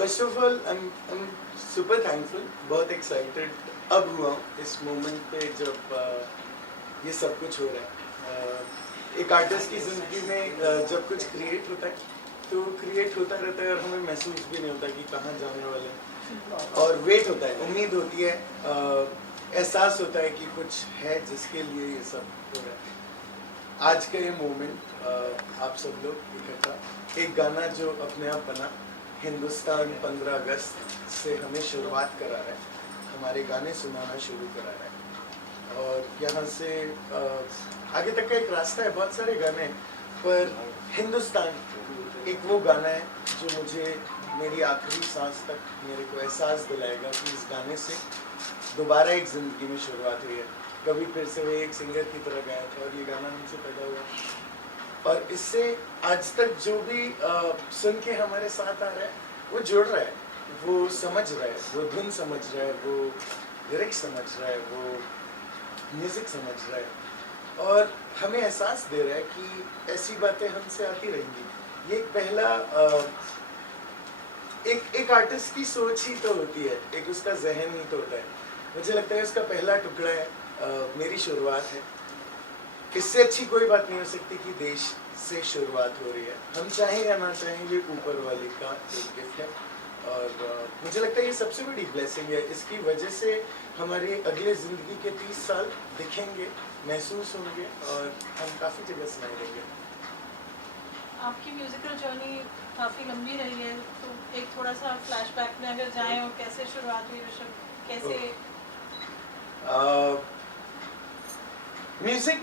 First of all I am super thankful, बहुत excited अब हुआ हूँ इस मोमेंट पे जब ये सब कुछ हो रहा है। एक आर्टिस्ट की ज़िंदगी में जब कुछ क्रिएट होता है तो क्रिएट होता रहता है और हमें महसूस भी नहीं होता कि कहाँ जाने वाले हैं, और वेट होता है, उम्मीद होती है, एहसास होता है कि कुछ है जिसके लिए ये सब हो रहा है। आज का ये मोमेंट, आप सब लोग इकट्ठा, एक गाना जो अपने आप बना, हिंदुस्तान 15 अगस्त से हमें शुरुआत करा रहा है, हमारे गाने सुनाना शुरू करा रहा है, और यहाँ से आगे तक का एक रास्ता है, बहुत सारे गाने हैं, पर हिंदुस्तान एक वो गाना है जो मुझे मेरी आखिरी सांस तक मेरे को एहसास दिलाएगा कि इस गाने से दोबारा एक ज़िंदगी में शुरुआत हुई है। कभी फिर से वो एक सिंगर की तरह गाया था और ये गाना हमसे पैदा हुआ, और इससे आज तक जो भी सुन के हमारे साथ आ रहा है वो जुड़ रहा है, वो समझ रहा है, वो धुन समझ रहा है, वो लिरिक्स समझ रहा है, वो म्यूज़िक समझ रहा है, और हमें एहसास दे रहा है कि ऐसी बातें हमसे आती रहेंगी। ये एक पहला एक आर्टिस्ट की सोच ही तो होती है, एक उसका जहन ही तो होता है। मुझे लगता है उसका पहला टुकड़ा है, मेरी शुरुआत है। इससे अच्छी कोई बात नहीं हो सकती कि देश से शुरुआत हो रही है, हम चाहें या ना चाहें, ये ऊपर वाले का एक गिफ्ट है, और मुझे लगता है ये सबसे बड़ी ब्लेसिंग है। इसकी वजह से हमारे अगले ज़िंदगी के 30 साल दिखेंगे, महसूस होंगे, और हम काफ़ी जगह सुनाई देंगे। आपकी म्यूजिकल जर्नी काफ़ी लंबी रही है, तो एक थोड़ा सा फ्लैशबैक में अगर जाएं, और कैसे शुरुआत हुई ऋषभ, कैसे? म्यूजिक,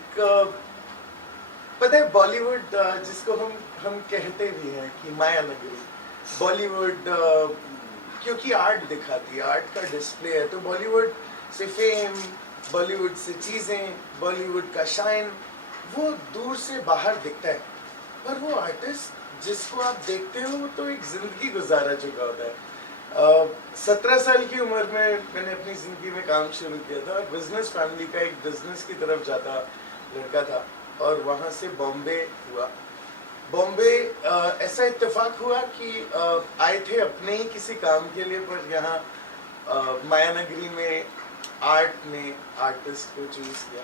पता है, बॉलीवुड जिसको हम कहते भी हैं कि माया नगरी, बॉलीवुड क्योंकि आर्ट दिखाती है, आर्ट का डिस्प्ले है, तो बॉलीवुड से फेम, बॉलीवुड से चीज़ें, बॉलीवुड का शाइन वो दूर से बाहर दिखता है, पर वो आर्टिस्ट जिसको आप देखते हो वो तो एक ज़िंदगी गुजारा चुका होता है। 17 साल की उम्र में मैंने अपनी ज़िंदगी में काम शुरू किया था, बिजनेस फैमिली का, एक बिजनेस की तरफ जाता लड़का था, और वहाँ से बॉम्बे हुआ। बॉम्बे ऐसा इत्तेफाक हुआ कि आए थे अपने ही किसी काम के लिए, पर यहाँ माया नगरी में आर्ट ने आर्टिस्ट को चूज़ किया।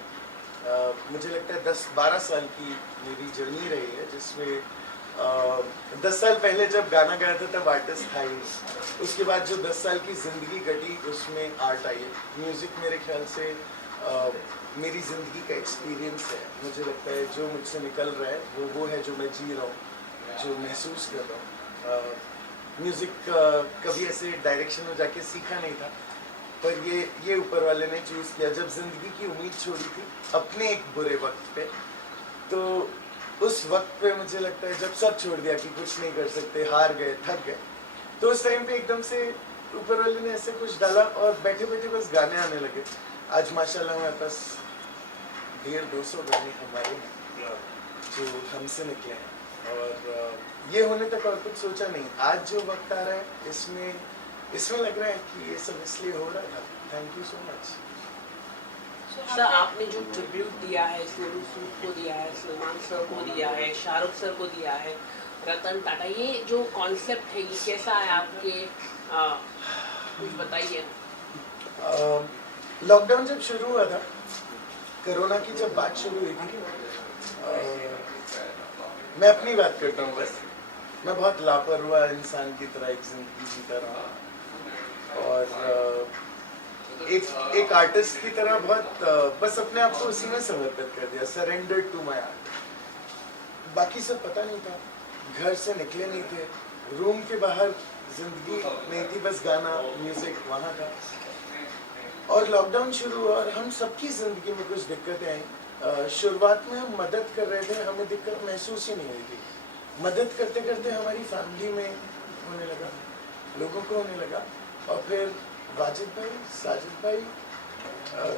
मुझे लगता है 10-12 साल की मेरी जर्नी रही है, जिसमें 10 साल पहले जब गाना गाया था तब आर्टिस्ट था ही, उसके बाद जो 10 साल की ज़िंदगी कटी उसमें आर्ट आई है। म्यूज़िक मेरे ख्याल से मेरी ज़िंदगी का एक्सपीरियंस है। मुझे लगता है जो मुझसे निकल रहा है वो है जो मैं जी रहा हूँ, जो महसूस कर रहा हूँ। म्यूज़िक कभी ऐसे डायरेक्शन में जाके सीखा नहीं था, पर ये ऊपर वाले ने चूज़ किया। जब ज़िंदगी की उम्मीद छोड़ी थी अपने एक बुरे वक्त पे, तो उस वक्त पे मुझे लगता है जब सब छोड़ दिया कि कुछ नहीं कर सकते, हार गए, थक गए, तो उस टाइम पे एकदम से ऊपर वाले ने ऐसे कुछ डाला और बैठे बैठे बस गाने आने लगे। आज माशाल्लाह हमारे पास 150-200 गाने हमारे हैं जो हमसे निकले हैं, और ये होने तक और कुछ सोचा नहीं। आज जो वक्त आ रहा है इसमें लग रहा है कि ये सब इसलिए हो रहा था। Thank you so much. Sir, आपने जो ट्रिब्यूट दिया है, सोनू सूद को दिया है, सलमान सर को दिया है, शाहरुख सर को दिया है, रतन टाटा, ये जो कॉन्सेप्ट है ये कैसा है आपके, कुछ बताइए। लॉकडाउन जब शुरू हुआ था, कोरोना की जब बात शुरू हुई थी, मैं अपनी बात करता हूँ बस, मैं बहुत लापरवाह इंसान की तरह एक जिंदगी जीता रहा, और एक आर्टिस्ट की तरह बहुत बस अपने आप को उसी में समर्पित कर दिया, सरेंडर टू माय आर्ट। बाकी सब पता नहीं था, घर से निकले नहीं थे, रूम के बाहर जिंदगी नहीं थी, बस गाना, म्यूजिक वहाँ था। और लॉकडाउन शुरू हुआ और हम सबकी ज़िंदगी में कुछ दिक्कतें आई। शुरुआत में हम मदद कर रहे थे, हमें दिक्कत महसूस ही नहीं हुई थी। मदद करते करते हमारी फैमिली में होने लगा, लोगों को होने लगा, और फिर वाजिद भाई, साजिद भाई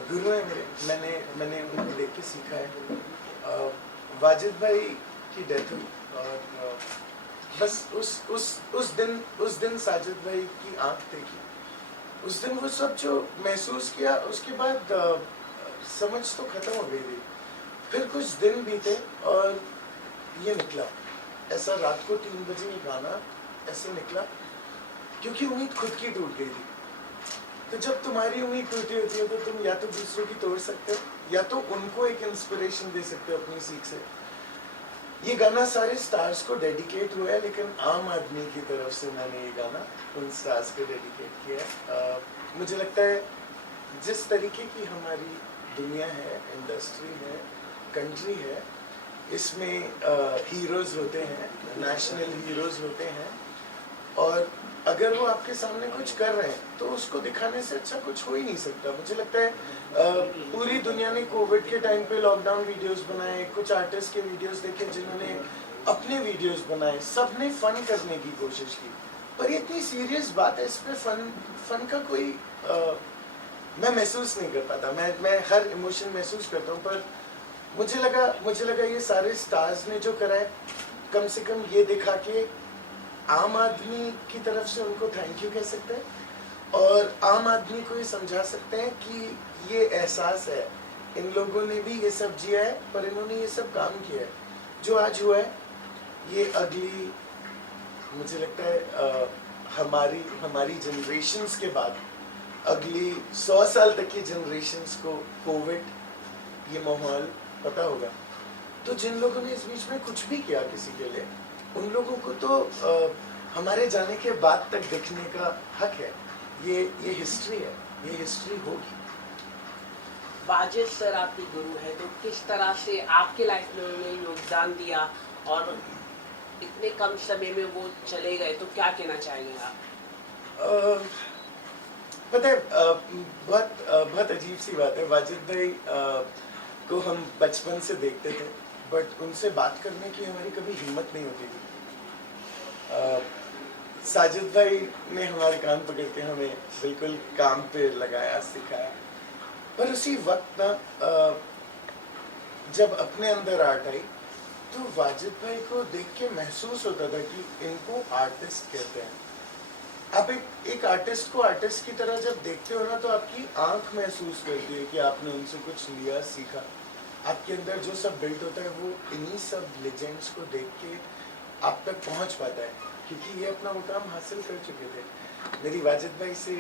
गुरु हैं मेरे, मैंने उनको देख के सीखा है। वाजिद भाई की डेथ हुई, और बस उस दिन साजिद भाई की आँख देखी, उस दिन वो सब जो महसूस किया, उसके बाद समझ तो खत्म हो गई थी। फिर कुछ दिन बीते और ये निकला ऐसा, रात को 3 बजे ये गाना ऐसे निकला क्योंकि उम्मीद खुद की टूट गई थी। तो जब तुम्हारी उम्मीद टूटी होती है तो तुम या तो दूसरों की तोड़ सकते हो या तो उनको एक इंस्पिरेशन दे सकते हो अपनी सीख से। ये गाना सारे स्टार्स को डेडिकेट हुआ है, लेकिन आम आदमी की तरफ से मैंने ये गाना उन स्टार्स को डेडिकेट किया है। मुझे लगता है जिस तरीके की हमारी दुनिया है, इंडस्ट्री है, कंट्री है, इसमें हीरोज़ होते हैं, नेशनल हीरोज़ होते हैं, और अगर वो आपके सामने कुछ कर रहे हैं तो उसको दिखाने से अच्छा कुछ हो ही नहीं सकता। मुझे लगता है पूरी दुनिया ने कोविड के टाइम पे लॉकडाउन वीडियोस बनाए, कुछ आर्टिस्ट के वीडियोस देखे जिन्होंने अपने वीडियोस बनाए, सबने फन करने की कोशिश की, पर ये इतनी सीरियस बात है, इस पे फन का कोई मैं महसूस नहीं कर पाता। मैं हर इमोशन महसूस करता हूँ, पर मुझे लगा ये सारे स्टार्स ने जो करा है, कम से कम ये दिखा के आम आदमी की तरफ से उनको थैंक यू कह सकते हैं और आम आदमी को ये समझा सकते हैं कि ये एहसास है, इन लोगों ने भी ये सब जिया है, पर इन्होंने ये सब काम किया है। जो आज हुआ है ये अगली, मुझे लगता है हमारी जनरेशन्स के बाद अगली 100 साल तक की जनरेशन्स को कोविड ये माहौल पता होगा। तो जिन लोगों ने इस बीच में कुछ भी किया किसी के लिए, उन लोगों को तो हमारे जाने के बाद तक देखने का हक है। ये हिस्ट्री है, ये हिस्ट्री होगी। वाजिद सर आपके गुरु है, तो किस तरह से आपके लाइफ में उन्होंने योगदान दिया और इतने कम समय में वो चले गए, तो क्या कहना चाहेंगे आप? पता है बहुत अजीब सी बात है। वाजिद भाई को हम बचपन से देखते थे, बट उनसे बात करने की हमारी कभी हिम्मत नहीं होती थी। साजिद भाई ने हमारे कान पकड़ के हमें बिल्कुल काम पे लगाया, सिखाया, पर उसी वक्त ना जब अपने अंदर आर्ट आई तो वाजिद भाई को देख के महसूस होता था कि इनको आर्टिस्ट कहते हैं। आप एक आर्टिस्ट को आर्टिस्ट की तरह जब देखते हो ना, तो आपकी आंख महसूस करती है कि आपने उनसे कुछ लिया, सीखा। आपके अंदर जो सब बिल्ड होता है वो इन्हीं सब लेजेंड्स को देख के आप तक पहुंच पाता है, क्योंकि ये अपना मुकाम हासिल कर चुके थे। मेरी वाजिद भाई से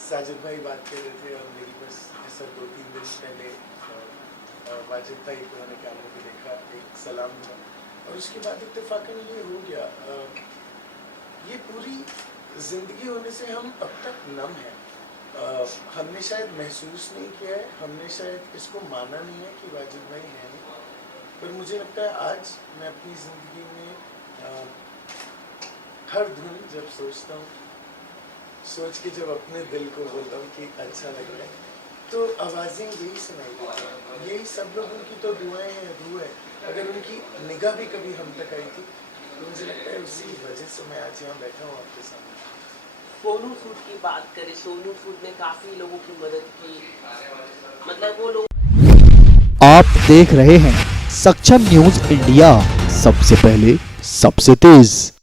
साजिद भाई बात कर रहे थे और मेरी बस ऐसा 2-3 दिन पहले वाजिद भाई को मैंने कैमरे पे देखा, एक सलाम हुआ और उसके बाद इत्तेफाकन ये हो गया। ये पूरी जिंदगी होने से हम अब तक नम हैं। हमने शायद महसूस नहीं किया है, हमने शायद इसको माना नहीं है कि वाजिद भाई हैं नहीं, पर मुझे लगता है आज मैं अपनी ज़िंदगी में हर धुन जब सोचता हूँ, सोच के जब अपने दिल को बोलता हूँ कि अच्छा लग रहा है, तो आवाज़ें यही सुनाई देती हैं। यही सब लोगों की तो दुआएं हैं, रूह है। अगर उनकी निगाह भी कभी हम तक आई थी तो मुझे लगता है उसी वजह से मैं आज यहाँ बैठा हूँ आपके सामने। सोनू सूद की बात करें, सोनू सूद ने काफ़ी लोगों की मदद की, मतलब वो लोग। आप देख रहे हैं सक्षम न्यूज इंडिया, सबसे पहले सबसे तेज।